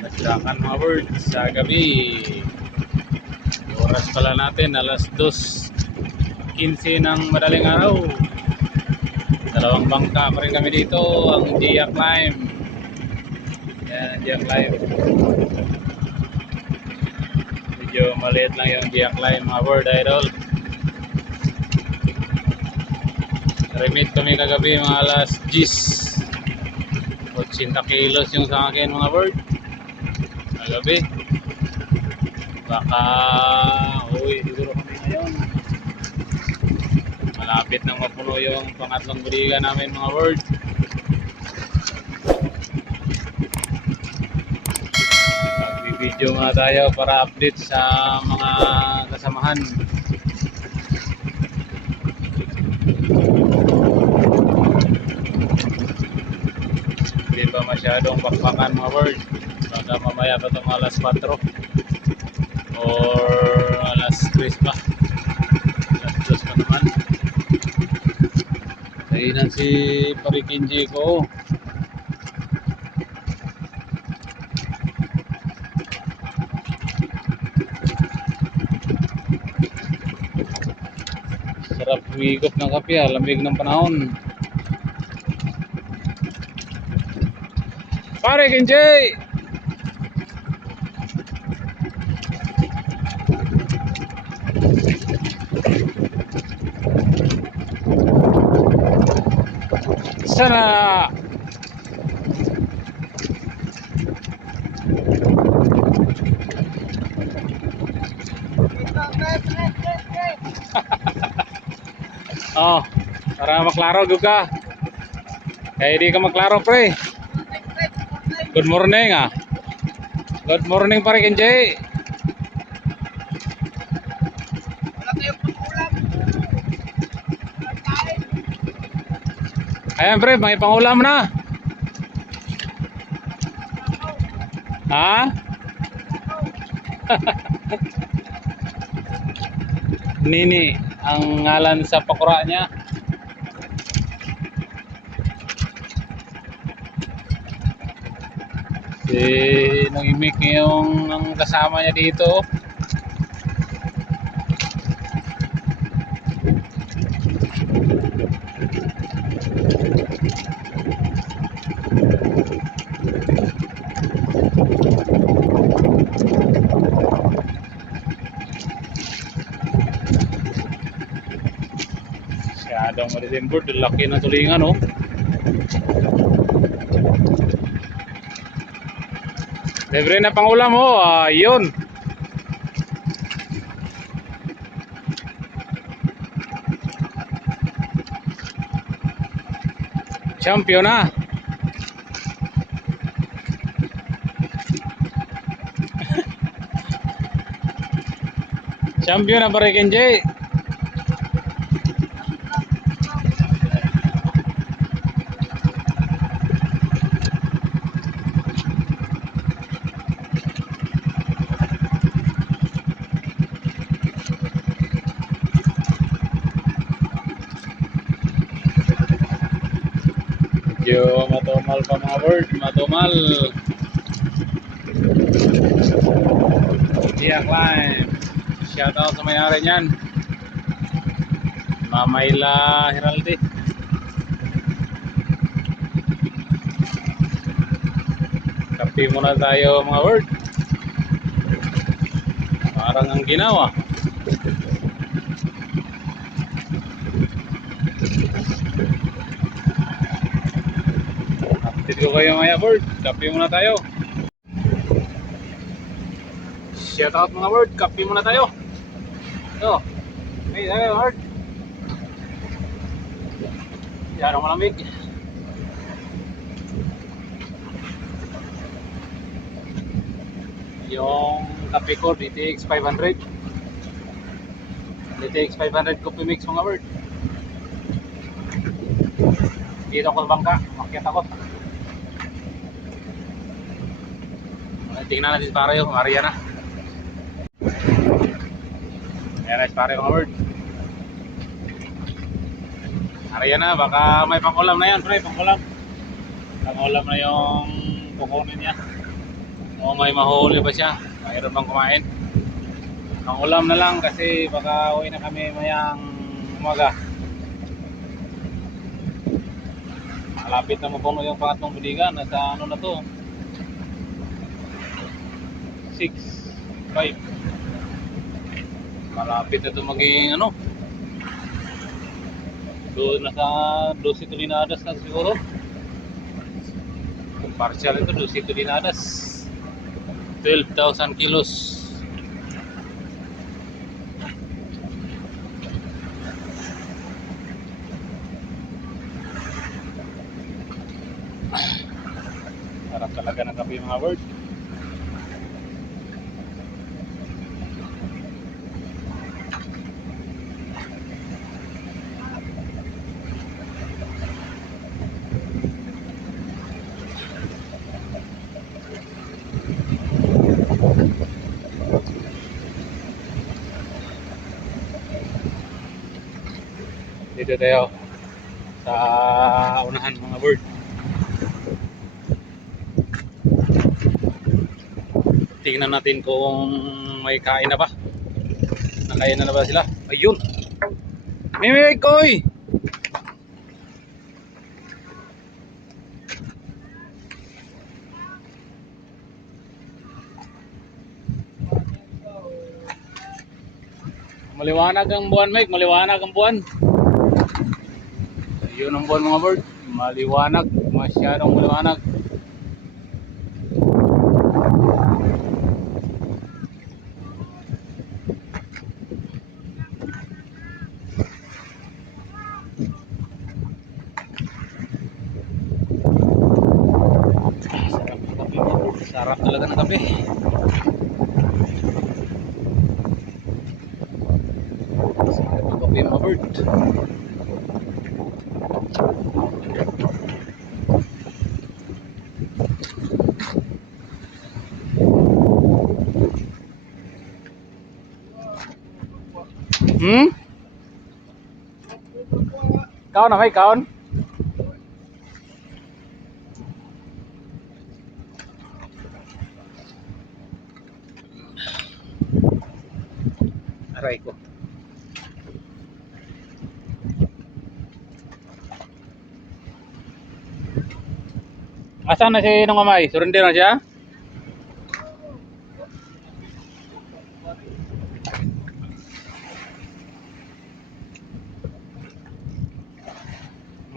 Nasyakan mga bird sa gabi. Oras pala natin alas 2:15 ng madaling araw. Dalawang bangka pa rin kami dito, ang Gia Climb. Yan, Gia Climb. Medyo maliit lang yung Gia Climb mga bird idol. Remit kami kagabi mga alas 10. 80 kilos yung sa akin mga bird kagabi. Baka uwi siguro kami ngayon. Malapit nang mapuno yung pangatlong buliga namin mga bird. Magbibideo nga tayo para update sa mga kasamahan. Hindi pa masyadong bakbakan mga bird. Baka mamaya pa itong alas 4 or alas 3 pa. Alas 2 pa naman. Kainan si Parikinji ko. Sarap humigop ng kape, lamig ng panahon. Parikinji! Sana! Oh, para maklaro juga. Kaya di ka maklaro pre. Good morning ah. Good morning Parikinji. Wala tayong pangulam. Wala tayo. Ayan pre, may pangulam na. Ha? Nini ang ngalan sa pakura niya. Si nung imik yung ang kasama niya dito. Masyadong ma-December, laki na tulingan oh. Libre na pangulam mo, yun. Champion na. Champion na Parikinji. Medyo matumal pa mga bird, matumal. Gia Climb. Shout out sa may-ari niyan. Mamayla Heraldi. Kape muna tayo mga bird. Parang ang ginawa. Update ko kayo mga bird. Kape muna tayo. Shout out mga bird. Kape muna tayo. Ito. Hey, tayo bird. Yan ang malamig. Yung kape ko DTX 500. DTX 500 coffee mix mga bird. Dito ako sa bangka, makyat ako. Tingnan natin para yung Maria na. Ayan guys, pare mga bird. Maria na, baka may pangulam na yan, pre, pangulam. Nangulam na yung kukunin niya. O may mahuli ba siya? Mayroon bang kumain? Ang ulam na lang kasi baka uwi na kami mayang umaga. Malapit na mapuno yung pangatlong budigan. Nasa ano na to? 6, 5. Malapit na to maging ano? Doon nasa 12 toneladas na siguro. Partial ito 12 toneladas. 12,000 kilos. Sarap talaga ng kape mga bird. Dito tayo sa unahan mga bird. Tingnan natin kung may kain na ba. Nakain na ba sila? Ayun! Mimi Koy! Maliwanag ang buwan, Mike. Maliwanag ang buwan. Ayun ang buwan mga bird. Maliwanag. Masyadong maliwanag. Sarap talaga ng kape. Sarap ng kape mga bird. Kaon na may kaon? Aray ko. Asan na si Nung Amay? Surrender na siya?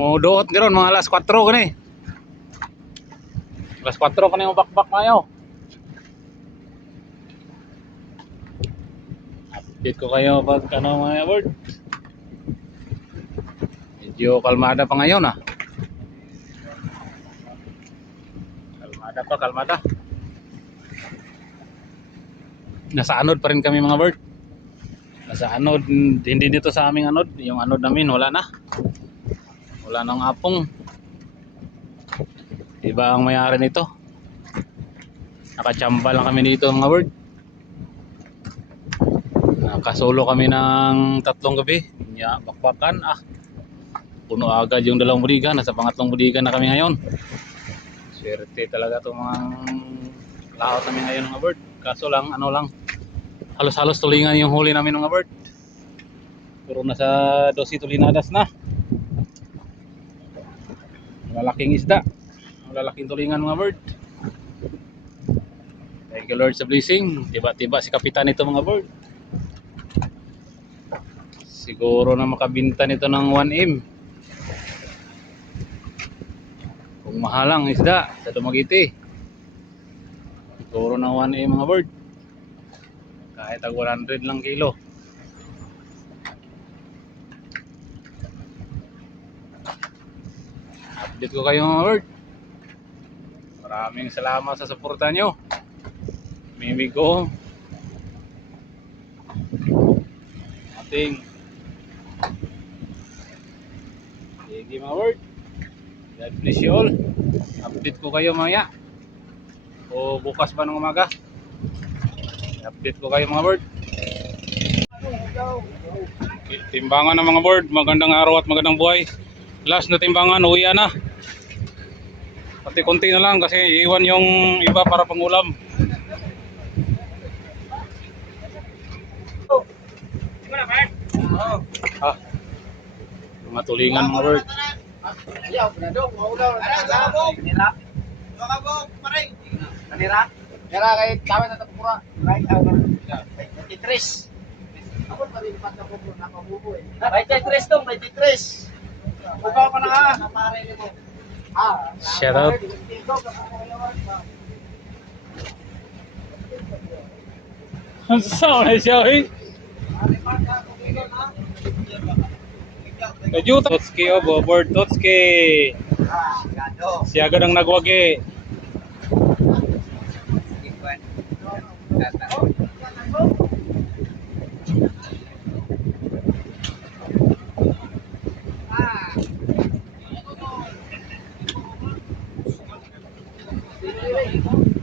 Muduot ni ron mga alas 4 kani. Alas 4 kani mo bakbak mayo. Update ko kayo pag ano mga bird. Medyo kalmada pa ngayon ah. Kalmada pa, kalmada. Nasa anod pa rin kami mga bird. Nasa anod, hindi dito sa aming anod. Yung anod namin wala na. Wala nang apong. Iba ang may-ari nito. Nakachamba lang kami dito mga bird. Nakasolo kami ng 3 gabi. Bakbakan puno agad yung 2 budigan. Nasa pangatlong budigan na kami ngayon. Swerte talaga itong mga laot namin ngayon mga bird. Kaso lang ano lang, halos-halos tulingan yung huli namin mga bird. Pero nasa 12 toneladas na. Malalaking isda, malalaking tulingan mga bird. Thank you Lord sa blessing. Tiba-tiba si kapitan ito mga bird. Siguro na makabinta nito ng 1M. Kung mahalang isda sa Dumaguete, siguro ng 1M mga bird. Kahit ang 100 lang kilo. Update ko kayo mga bird. Maraming salamat sa suporta nyo. Mimi ko ating sige mga bird. God bless you all. Update ko kayo maya o bukas ba ng umaga. Update ko kayo mga bird. Timbangan ng mga bird. Magandang araw at magandang buhay. Last na timbangan, uwi na. Konti-konti na lang kasi iwan yung iba para pangulam. Ah, mga tulingan mga bird. Kaya kay tama na tapura. Right, 23. Ako pa rin pat na po na kabubo eh. 23 tong, 23. Bukaw pa na ka, napare mo. Shout out. Ang sound na siya eh. Kajuta. Totski o, Bobord Totski. Siya agad ang nagwagi.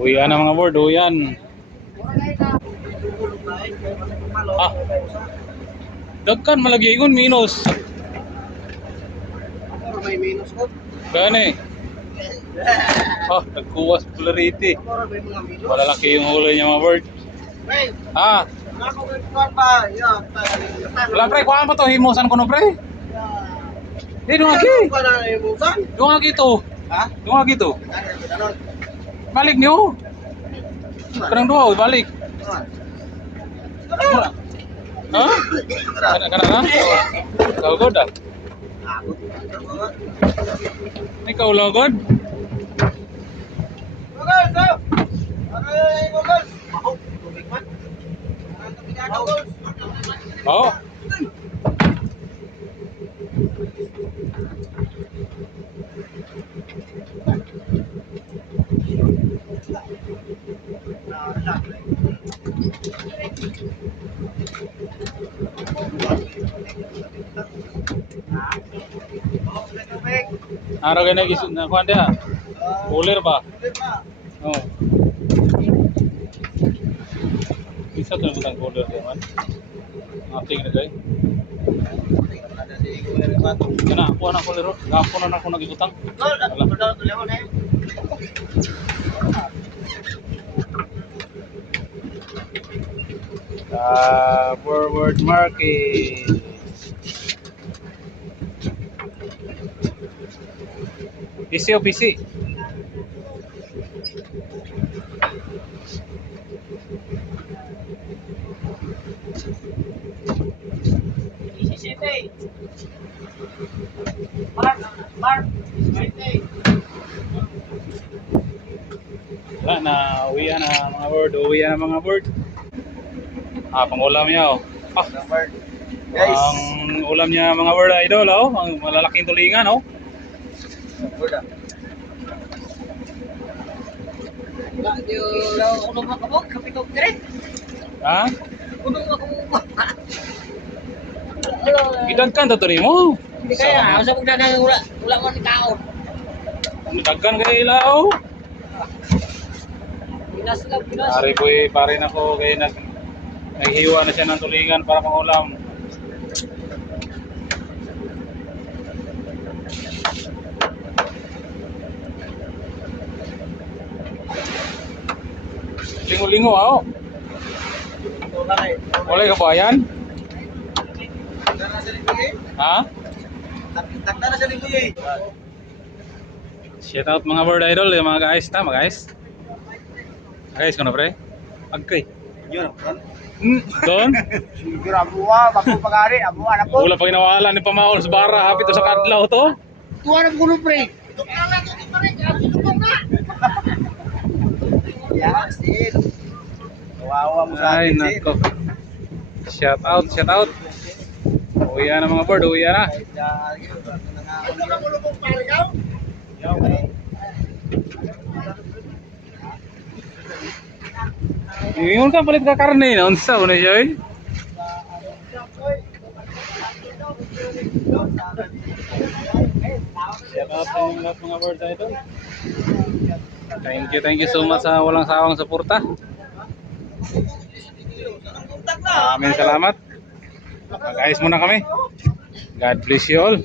Uyan na mga board, uyan. Ah, dagkan malagi ingon minus. May minus ko. Gani. Ah, nagkuwas polarity. May mga minus. Malalaki yung huli niya mga bird. Hey, Ah, ako may kuwan pa. Yeah, wala pre, kuhaan pa to, himusan ko no pre. Di, dungagi. Kuwan na yung busan. Dungagi to. Ha? Dungagi to. Ganon. Balik niyo. Kadang dua, balik. Ha? Kana na? Kau god ah? Ikaw logod? Gogol, go! Aray, gogol! Mahok, tubig man. Gogol. Oo. Araw kayo nag-isip na kuhan dia? Cooler ba? Oo. Isa ito naman ang cooler dia man. Ating na kayo. Kana ako na cooler. Gapo na ako nag-ibutang. Forward market. PC o PC? Mark. Wala na, uwi na mga board, uwi na mga board. Ah, pangulam niya oh. Ah, Guys. ang ulam niya mga board idol oh, ang malalaking tulingan oh. Unong makabog, kapitog dire. Ha? Unong makabog. Gidagkan to nimo. Hindi kaya, asa pag na wala man ni kaon. Dagkan kay ilaw. Pinas lang, pinas. Pare ko pare na ko kay naghiwa na siya ng tulingan para pangulam. Lingo-lingo ako. Wala ka ba yan? Ha? Takta na sa linggo eh. Shout out mga bird idol, yung mga guys ta, mga guys. Guys, kono pre? Agkay. Yun. Doon? Siguro abuwa, bago pagari, abuwa na po. Wala pa ginawalan ni Pamaol sa bara, hapit to sa kadlaw to. Tuwa na gulo pre. Tukang na, tukang na. Yeah, still. Kawawa mo sa Ay, akin, nako. Shout out, shout out. Uwi na mga bird, uwi na. Ito na gulo pong paligaw? Ingon ka palit ka karne na unsa una siya eh. Shout out sa inyong lahat mga bird idol. Thank you so much sa walang sawang suporta. Maraming salamat. Mag-ayos muna kami. God bless you all.